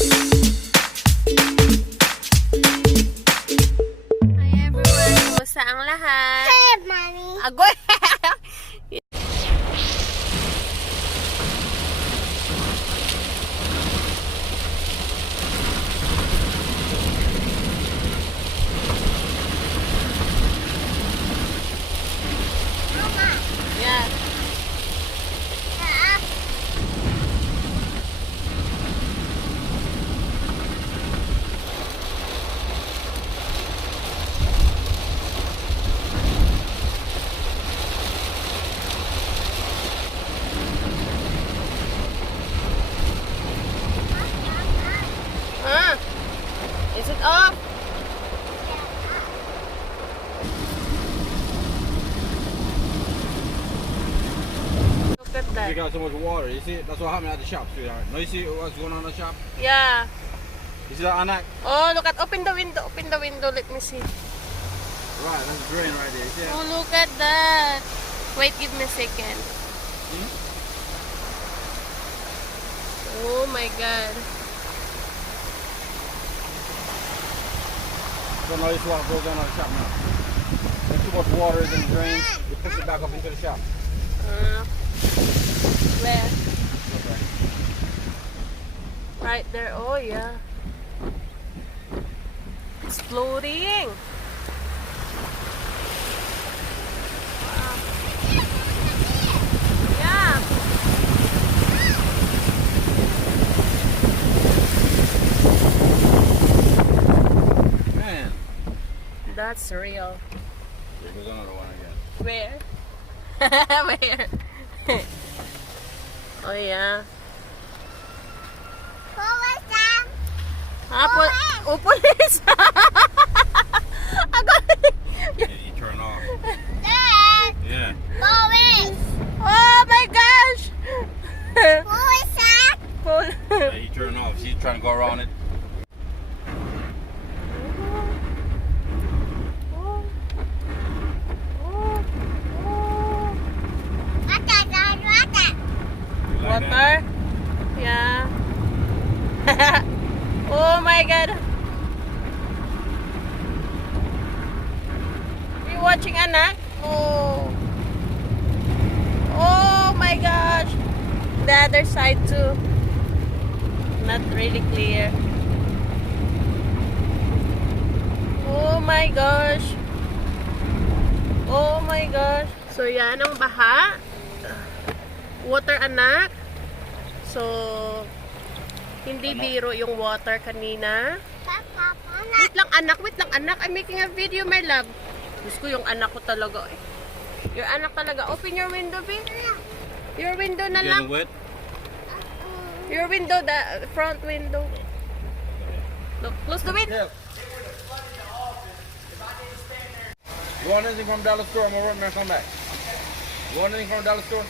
everyone, kumusta ang lahat? Hey, Mommy. Agoy! Yeah. Huh? Is it off? Look at You that. got so much water. You see, that's what happened at the shop, sweetheart. Now you see what's going on in the shop? Yeah. You see that anak? Oh, look at, open the window, let me see. Right, that's drain right there. You see Oh, that? look at that. Wait, give me a second. Oh my god. So now you see what goes on in the shop now. There's too much water in the drains. You push it back up into the shop. Where? Okay. Right there. Oh, yeah. It's floating. Wow. Yeah. Man. That's real. Here goes another one again. Where? Where? Oh, yeah. What was that? Oh, police! Yeah, you turn off. Dad, Yeah. police. Oh my gosh! Who is that? Yeah, you turn off. She's trying to go around it. What that? What that? You like that? Water? Yeah. Oh my god. You watching anak? Oh. Oh my gosh. The other side too. Not really clear. Oh my gosh. Oh my gosh. So yan ang baha. Water anak. So hindi biro yung water kanina. Wait lang anak. I'm making a video, my love. Diyos ko yung anak ko talaga eh. Your anak talaga. Open your window, babe. Your window na lang. Getting wet? Your window, the front window. Look, close the window. Yeah. You want anything from dollar store? I'm gonna run there and come back. You want anything from dollar store?